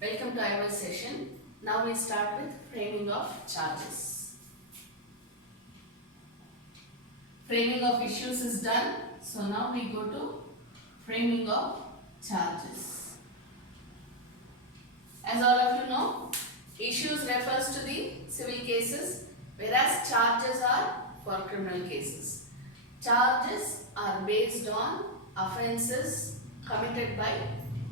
Welcome to our session. Now we start with framing of charges. Framing of issues is done. So now we go to framing of charges. As all of you know, issues refers to the civil cases, whereas charges are for criminal cases. Charges are based on offences committed by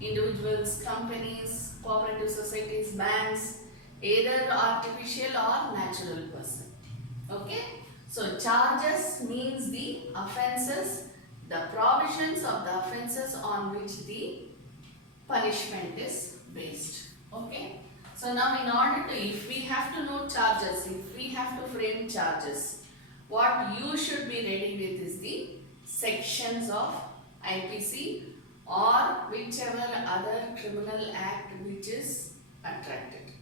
individuals, companies, cooperative societies, banks, either artificial or natural person. Okay? So charges means the offences, the provisions of the offences on which the punishment is based. Okay? So now in order to, if we have to know charges, if we have to frame charges, what you should be ready with is the sections of IPC or whichever other criminal act which is attracted.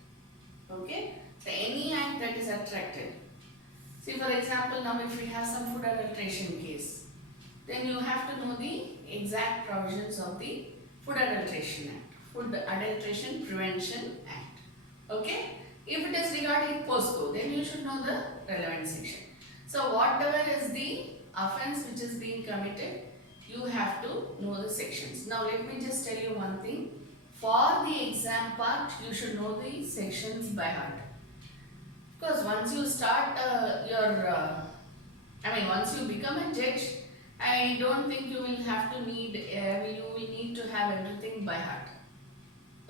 Okay? So any act that is attracted. See, for example, now if we have some food adulteration case, then you have to know the exact provisions of the Food Adulteration Act, Food Adulteration Prevention Act. Okay? If it is regarding POSCO, then you should know the relevant section. So whatever is the offence which is being committed, you have to know the sections. Now let me just tell you one thing. For the exam part, you should know the sections by heart. Because once you start once you become a judge, I don't think you will have to you will need to have everything by heart.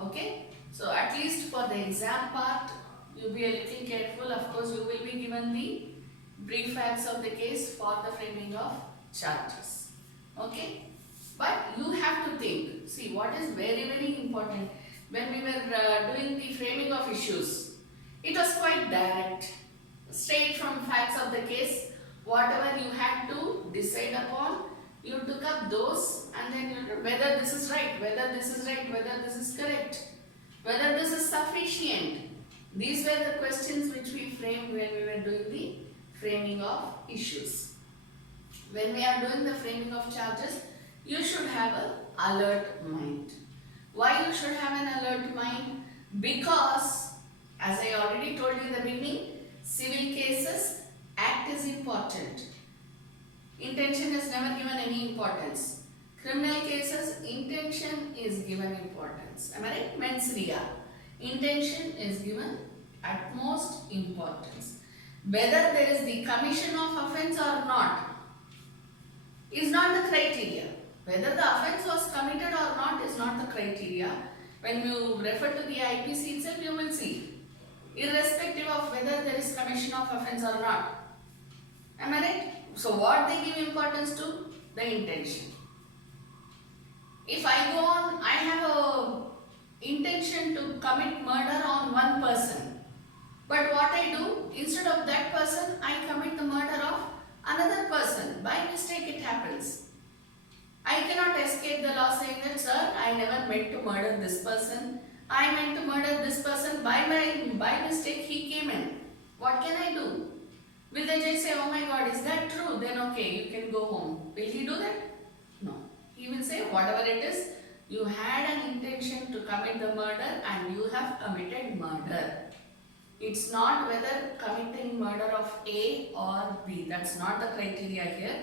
Okay? So at least for the exam part, you be a little careful. Of course, you will be given the brief facts of the case for the framing of charges. Okay? But you have to think. See, what is very, very important. When we were doing the framing of issues, it was quite direct. Straight from facts of the case, whatever you had to decide upon, you took up those and then whether this is right, whether this is right, whether this is correct, whether this is sufficient. These were the questions which we framed when we were doing the framing of issues. When we are doing the framing of charges, you should have an alert mind. Why you should have an alert mind? Because, as I already told you in the beginning, civil cases, act is important. Intention is never given any importance. Criminal cases, intention is given importance. Am I right? Mens rea. Intention is given utmost importance. Whether there is the commission of offence or not is not the criteria. Whether the offence was committed or not is not the criteria. When you refer to the IPC itself, you will see. Irrespective of whether there is commission of offence or not. Am I right? So what they give importance to? The intention. If I go on, I have a intention to commit murder on one person. But what I do, instead of that person, I commit the murder of another person. By mistake it happens. I cannot escape the law saying that, sir, I never meant to murder this person. I meant to murder this person. By mistake he came in. What can I do? Will the judge say, oh my God, is that true? Then okay, you can go home. Will he do that? No. He will say, whatever it is, you had an intention to commit the murder and you have committed murder. It's not whether committing murder of A or B. That's not the criteria here.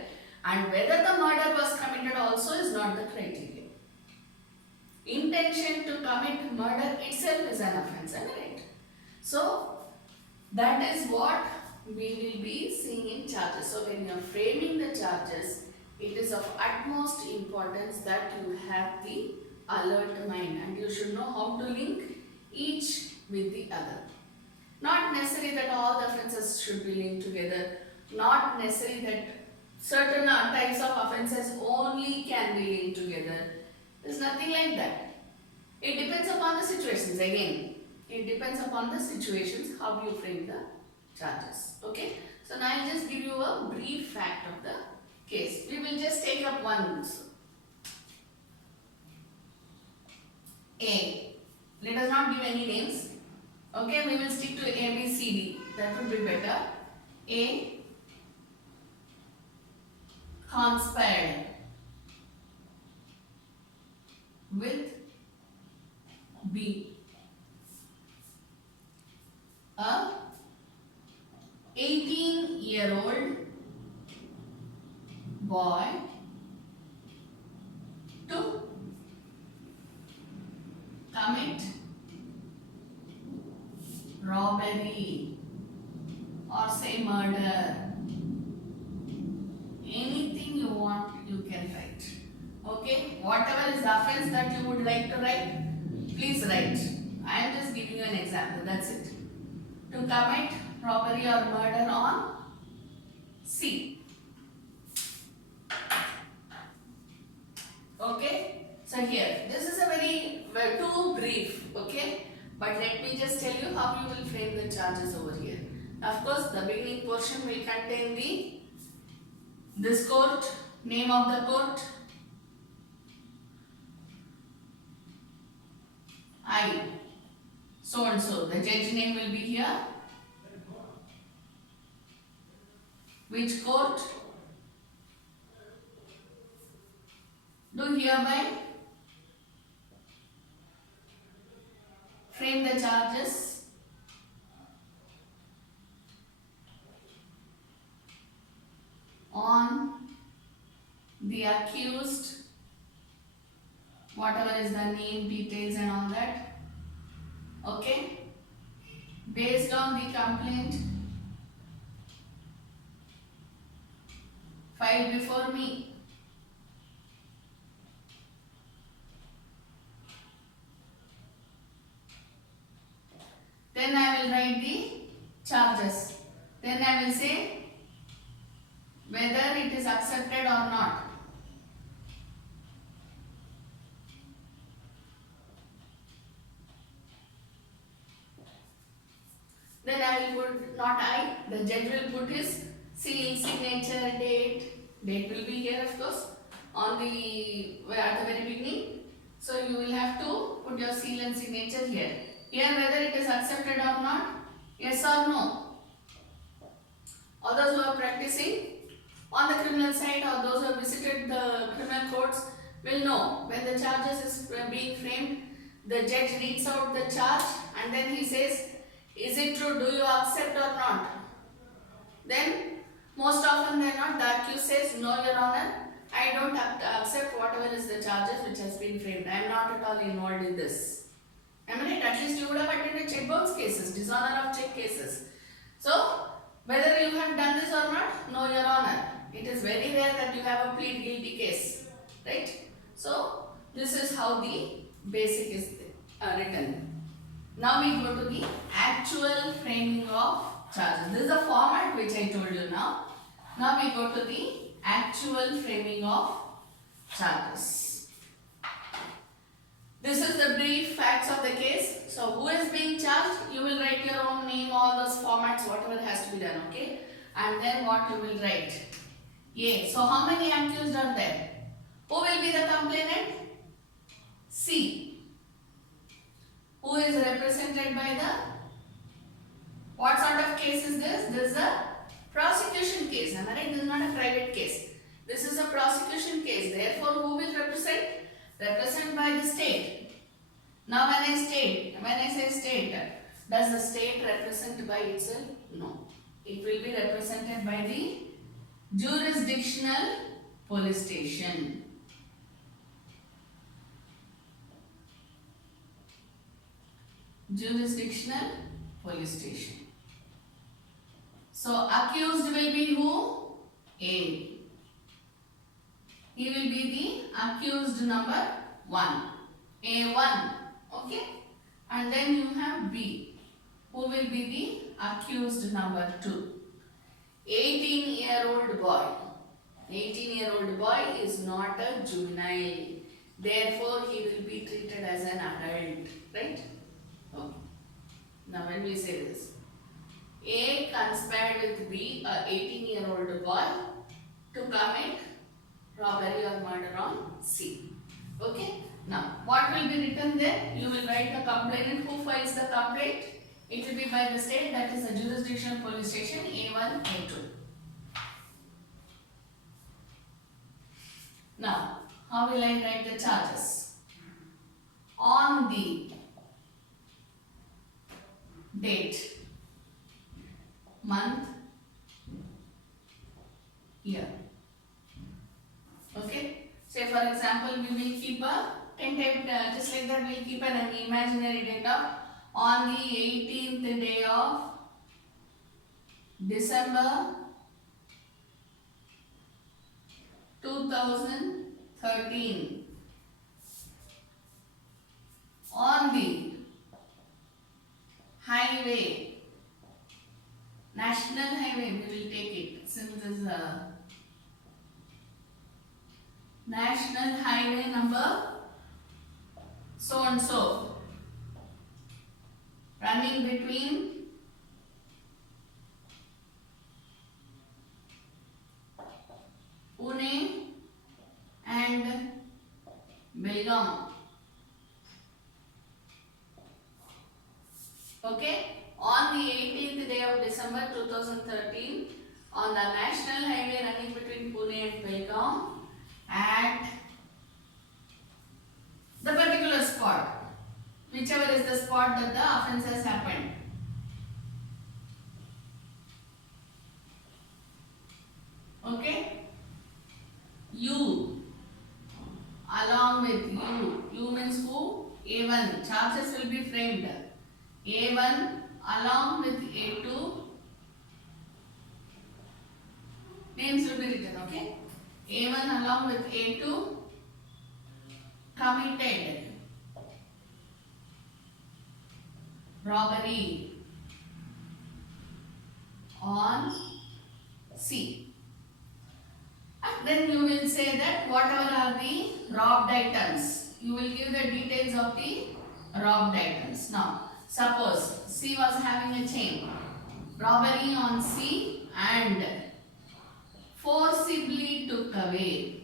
And whether the murder was committed also is not the criteria. Intention to commit murder itself is an offence, am I right? So, that is what we will be seeing in charges. So, when you are framing the charges, it is of utmost importance that you have the alert mind and you should know how to link each with the other. Not necessary that all the offences should be linked together. Not necessary that certain types of offences only can be linked together. There is nothing like that. It depends upon the situations. Again, it depends upon the situations how you frame the charges. Okay. So now I will just give you a brief fact of the case. We will just take up one. A. Let us not give any names. Okay, we will stick to A, B, C, D. That would be better. A. Conspired with B commit robbery or say murder. Anything you want, you can write. Okay, whatever is the offense that you would like to write, please write. I am just giving you an example, that's it. To commit robbery or murder on C. Okay, so here, this is a very too brief, okay, but let me just tell you how you will frame the charges over here. Of course, the beginning portion will contain this court, name of the court, I, so and so, the judge name will be here, which court, do hereby frame the charges on the accused, whatever is the name, details and all that, okay, based on the complaint filed before me. Then I will write the charges. Then I will say whether it is accepted or not. Then I will put, not I, the judge will put his seal, signature, date. Date will be here of course on the, at the very beginning. So you will have to put your seal and signature here. Here whether it is accepted or not, yes or no. All those who are practicing on the criminal side or those who have visited the criminal courts will know when the charges is being framed, the judge reads out the charge and then he says, is it true, do you accept or not? Then most often than not the accused says, no your honor, I don't accept whatever is the charges which has been framed. I am not at all involved in this. Am I right? At least you would have attended check bounce cases, dishonor of check cases. So, whether you have done this or not, no your honor. It is very rare that you have a plead guilty case. Right? So, this is how the basic is written. Now we go to the actual framing of charges. This is the format which I told you now. Now we go to the actual framing of charges. This is the brief facts of the case. So, who is being charged? You will write your own name, all those formats, whatever has to be done, okay? And then what you will write? A. So, how many accused are there? Who will be the complainant? C. Who is represented by the? What sort of case is this? This is a prosecution case. Am I right? This is not a private case. This is a prosecution case. Therefore, who will represent? Represented by the state. Now when I say state, does the state represent by itself? No. It will be represented by the jurisdictional police station. Jurisdictional police station. So accused will be who? A. He will be the accused number 1. A1. Okay. And then you have B. Who will be the accused number 2. 18-year-old boy. 18-year-old boy is not a juvenile. Therefore, he will be treated as an adult. Right? Okay. Now when we say this. A conspired with B, a 18-year-old boy, to commit robbery or murder on C. Okay. Now, what will be written there? You will write a complainant. Who files the complaint? It will be by the state, that is the jurisdictional police station A1, A2. Now, how will I write the charges? On the date, month, year. Okay. Say for example, we will keep a can take just like that. We'll keep an imaginary date of on the 18th day of December 2013 on the highway, national highway, we will take it since this is national highway number so and so, running between Pune and Belgaum. Okay, on the 18th day of December 2013 on the national highway running between Pune and Belgaum at the particular spot, whichever is the spot that the offence has happened. Okay, you along with you means who? A1, charges will be framed. A1 along with A2, names will be written, okay? A1 along with A2 committed robbery on C. And then you will say that whatever are the robbed items, you will give the details of the robbed items. Now, suppose C was having a chain, robbery on C and forcibly took away.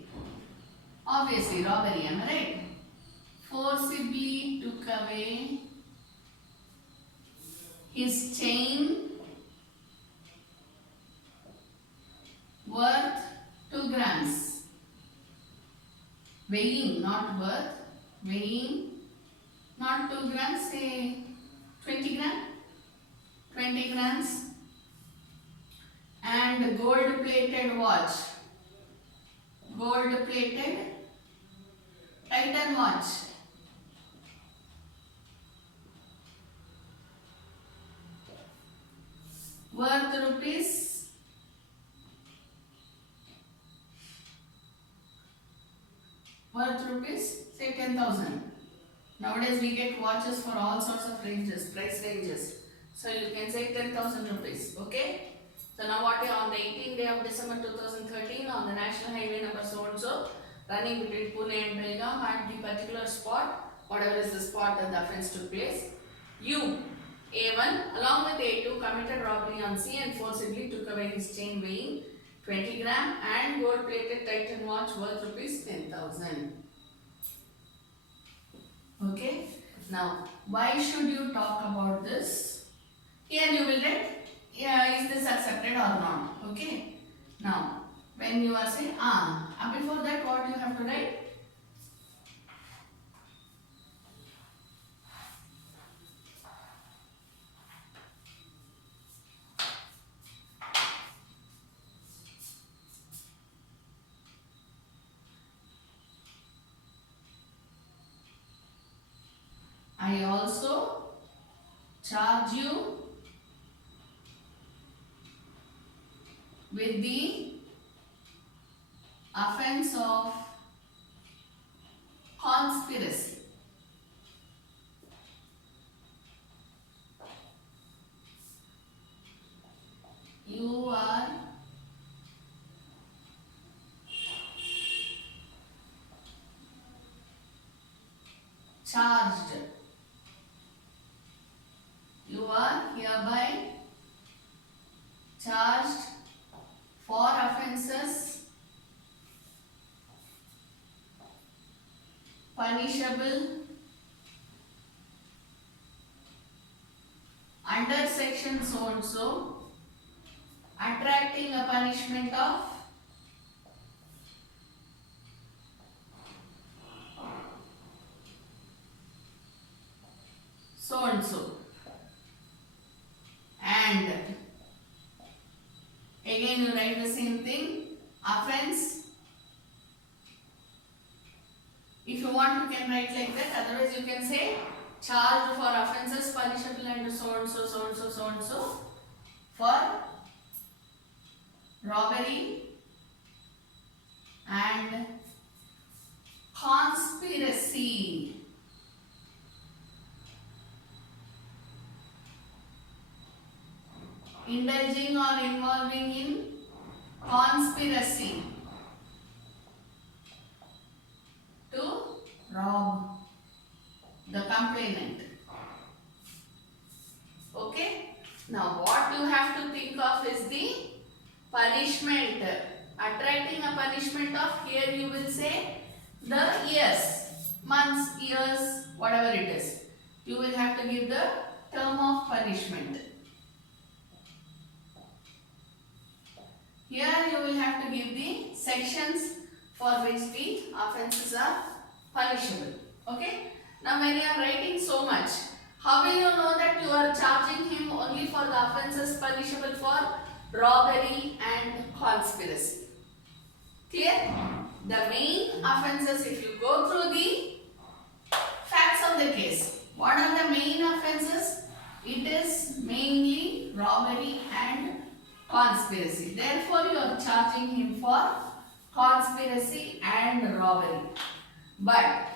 Obviously, robbery, am I right? Forcibly took away his chain worth 2 grams. Weighing, not worth. Weighing, not 2 grams, say 20 grams. 20 grams. And gold plated watch. Gold plated Titan watch. Worth rupees say 10,000. Nowadays we get watches for all sorts of ranges, price ranges. So you can say 10,000 rupees. Okay. So now what on the 18th day of December 2013 on the national highway number so and so running between Pune and Belgaum at the particular spot, whatever is the spot that the offence took place, you A1 along with A2 committed robbery on C and forcibly took away his chain weighing 20 gram and gold plated Titan watch worth rupees 10,000. Okay. Now, why should you talk about this? Here you will write, yeah, is this accepted or not? Okay. Now, when you are saying, before that what you have to write? I also charge you with the offence of conspiracy. You are charged. You are hereby charged for offences punishable under section so and so, attracting a punishment of so and so. And again you write the same thing, offense. If you want you can can write like that. Otherwise, you can say charged for offences punishable under so and so, so and so, so and so for robbery and conspiracy. Indulging or involving in conspiracy to rob the complainant. Okay. Now what you have to think of is the punishment. Attracting a punishment of, here you will say the years, months, years, whatever it is. You will have to give the term of punishment. Here you will have to give the sections for which the offences are punishable. Okay. Now when you are writing so much, how will you know that you are charging him only for the offences punishable for robbery and conspiracy? Clear? The main offences, if you go through the facts of the case, what are the main offences? It is mainly robbery and conspiracy. Therefore, you are charging him for conspiracy and robbery. But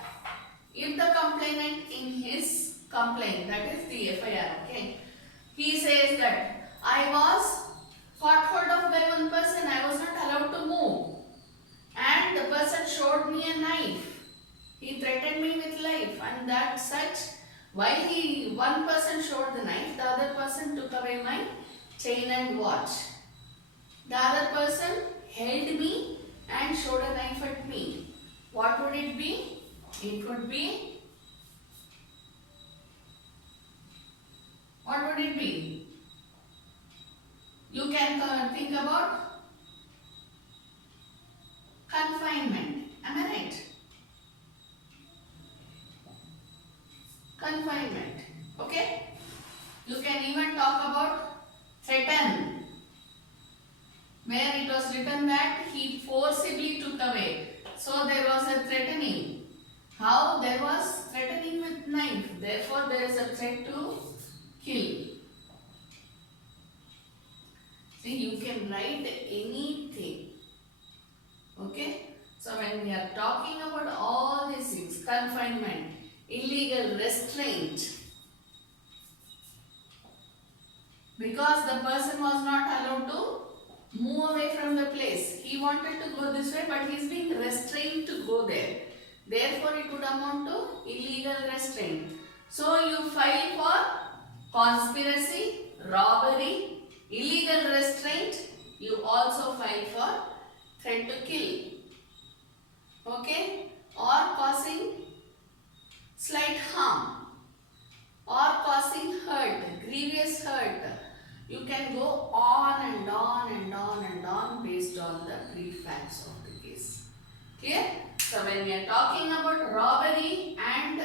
if the complainant in his complaint, that is the FIR, okay, he says that I was caught hold of by one person, I was not allowed to move, and the person showed me a knife, he threatened me with life, and that such, while one person showed the knife, the other person took away my chain and watch. The other person held me and showed a knife at me. What would it be? It would be, what would it be? You can think about confinement. Am I right? Confinement. Okay? You can even talk about threaten, where it was written that he forcibly took away. So there was a threatening. How? There was threatening with knife. Therefore there is a threat to kill. See, you can write anything. Okay? So when we are talking about all these things, confinement, illegal restraint, because the person was not allowed to move away from the place. He wanted to go this way, but he is being restrained to go there. Therefore, it would amount to illegal restraint. So, you file for conspiracy, robbery, illegal restraint. You also file for threat to kill. Okay? Or causing slight harm. Or causing hurt, grievous hurt. You can go on and on and on and on based on the brief facts of the case. Clear? So when we are talking about robbery and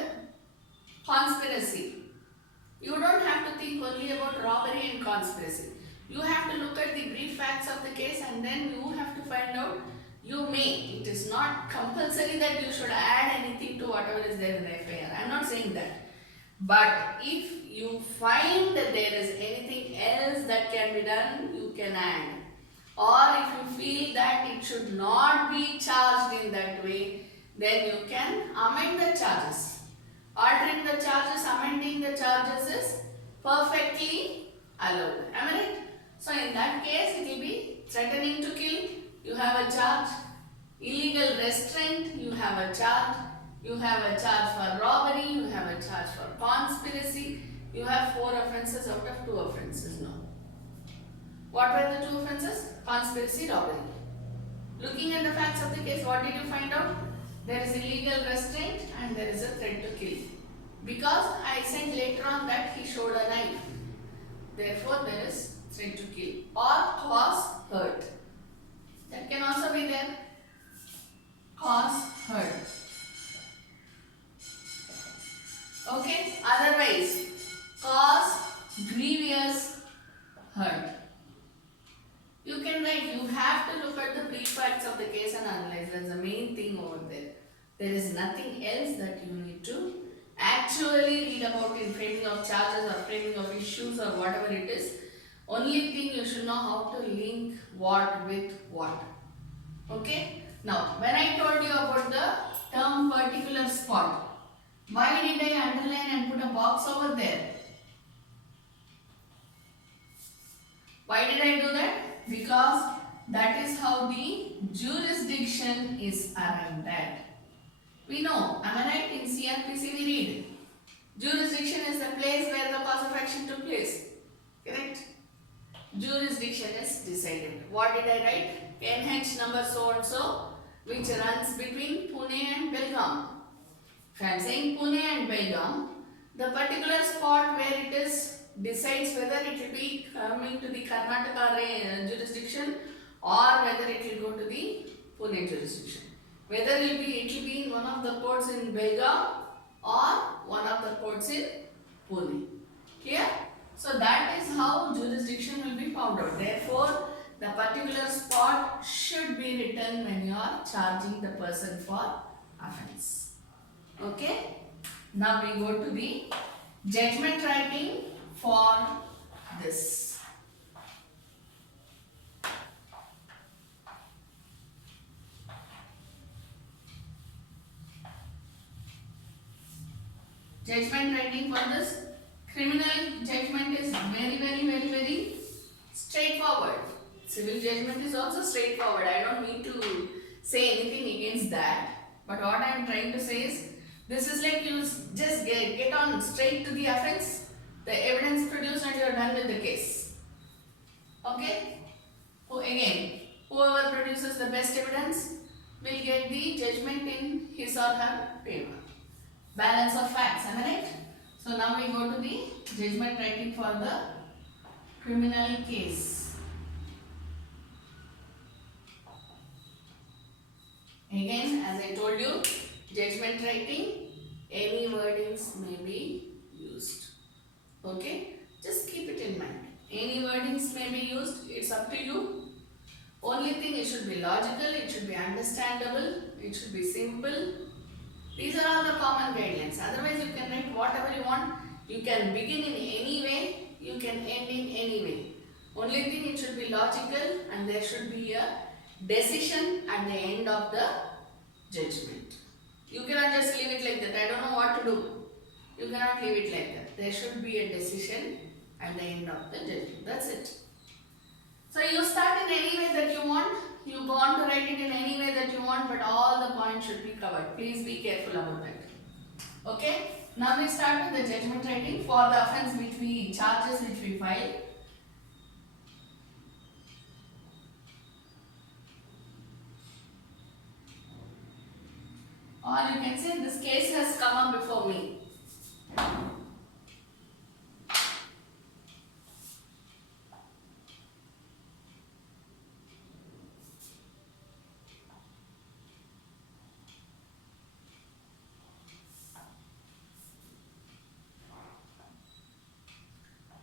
conspiracy, you don't have to think only about robbery and conspiracy. You have to look at the brief facts of the case and then you have to find out, you may. It is not compulsory that you should add anything to whatever is there in the FIR. I am not saying that. But if you find that there is anything else that can be done, you can add. Or if you feel that it should not be charged in that way, then you can amend the charges. Altering the charges, amending the charges is perfectly allowed. Am I right? So in that case, it will be threatening to kill, you have a charge. Illegal restraint, you have a charge. You have a charge for robbery, you have a charge for conspiracy. You have 4 offences out of 2 offences now. What were the 2 offences? Conspiracy, robbery. Looking at the facts of the case, what did you find out? There is illegal restraint and there is a threat to kill. Because I said later on that he showed a knife. Therefore, there is threat to kill or cause hurt. That can also be there. Cause hurt. Okay, otherwise, cause grievous hurt. You can write, you have to look at the brief facts of the case and analyze. That's the main thing over there. There is nothing else that you need to actually read about in framing of charges or framing of issues or whatever it is. Only thing you should know how to link what with what. Okay. Now, when I told you about the term particular spot, why did I underline and put a box over there? Why did I do that? Because that is how the jurisdiction is arrived at. We know, am I right? In CRPC we read, jurisdiction is the place where the cause of action took place. Correct? Jurisdiction is decided. What did I write? NH number so and so, which runs between Pune and Belgaum. If I am saying Pune and Belgaum, the particular spot where it is decides whether it will be coming to the Karnataka jurisdiction or whether it will go to the Pune jurisdiction. Whether it will be in one of the ports in Belgaum or one of the ports in Pune. Clear? So that is how jurisdiction will be found out. Therefore, the particular spot should be written when you are charging the person for offence. Okay? Now we go to the judgment writing for this. Judgment writing for this. Criminal judgment is very straightforward. Civil judgment is also straightforward. I don't need to say anything against that. But what I am trying to say is, this is like you just get on straight to the offence, the evidence produced and you are done with the case. Okay? Again, whoever produces the best evidence will get the judgment in his or her favor. Balance of facts, am I right? So now we go to the judgment writing for the criminal case. Again, as I told you, judgment writing, any wordings may be used. Okay? Just keep it in mind. Any wordings may be used, it's up to you. Only thing, it should be logical, it should be understandable, it should be simple. These are all the common guidelines. Otherwise, you can write whatever you want. You can begin in any way, you can end in any way. Only thing, it should be logical and there should be a decision at the end of the judgment. You cannot just leave it like that. I don't know what to do. You cannot leave it like that. There should be a decision at the end of the judgment. That's it. So you start in any way that you want. You go on to write it in any way that you want, but all the points should be covered. Please be careful about that. Okay? Now we start with the judgment writing for the offence charges which we file. Or you can say this case has come up before me.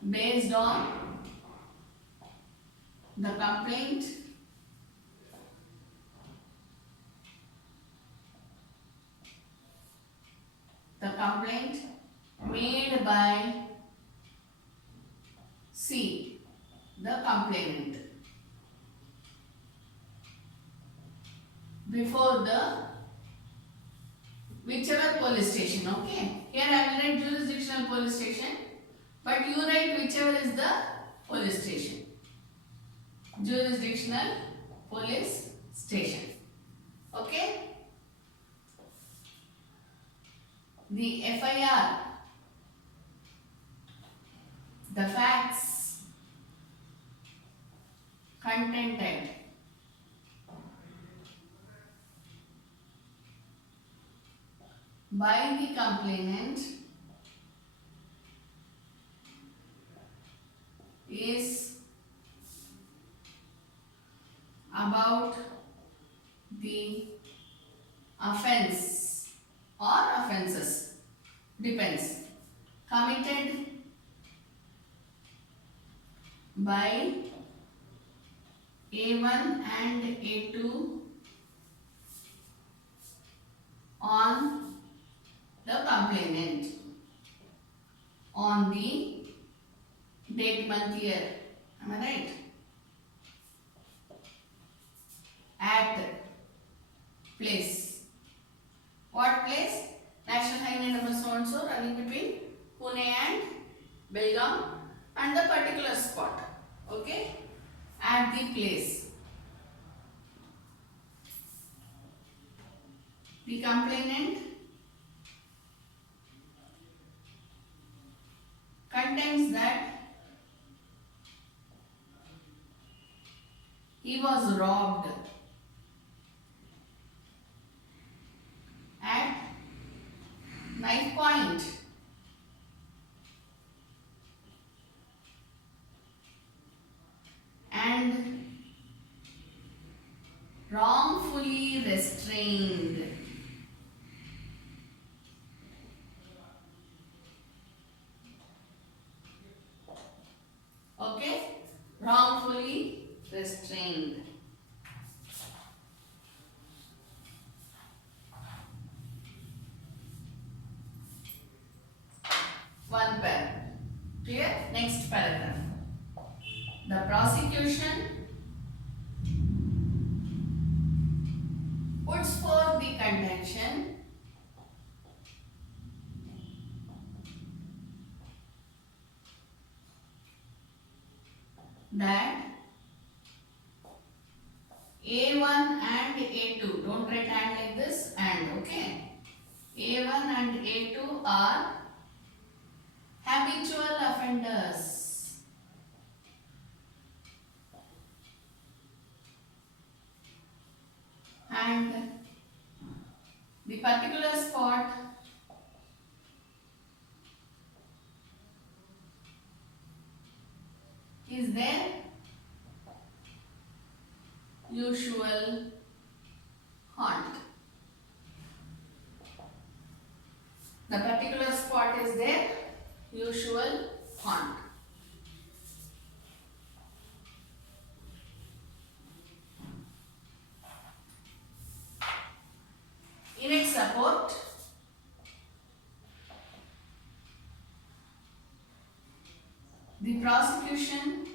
Based on the complaint made by C, the complainant, before the whichever police station. Okay, here I will write jurisdictional police station, but you write whichever is the police station. Jurisdictional police station. Okay. The FIR, the facts contented by the complainant is about the offence or offences, depends, committed by A1 and A2 on the complainant on the date, month, year. Am I right? At place. What place? National highway number so and so running between Pune and Belgaum and the particular spot. Okay? At the place. The complainant contends that he was robbed at knife point and wrongfully restrained. Okay? Wrongfully restrained. One pair. Clear? Next paragraph. The prosecution puts forth the contention that A1 and A2, don't write and like this, and, okay? A1 and A2 are habitual offenders. And the particular spot is their usual haunt. The particular spot is their usual haunt. In its support, the prosecution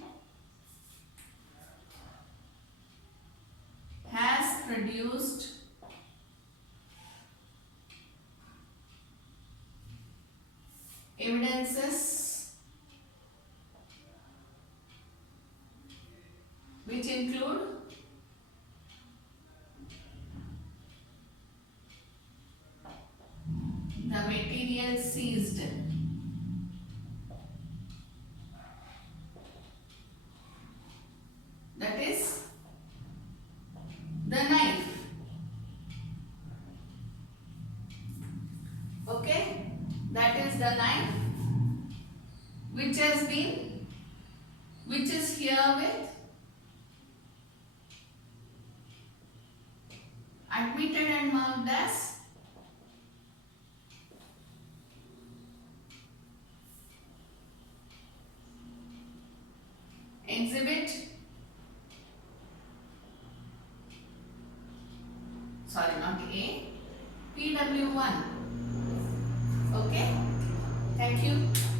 has produced evidences which include the material seized, that is the knife. Okay, that is the knife which is herewith admitted and marked as exhibit, sorry, not A, PW1. Okay, thank you.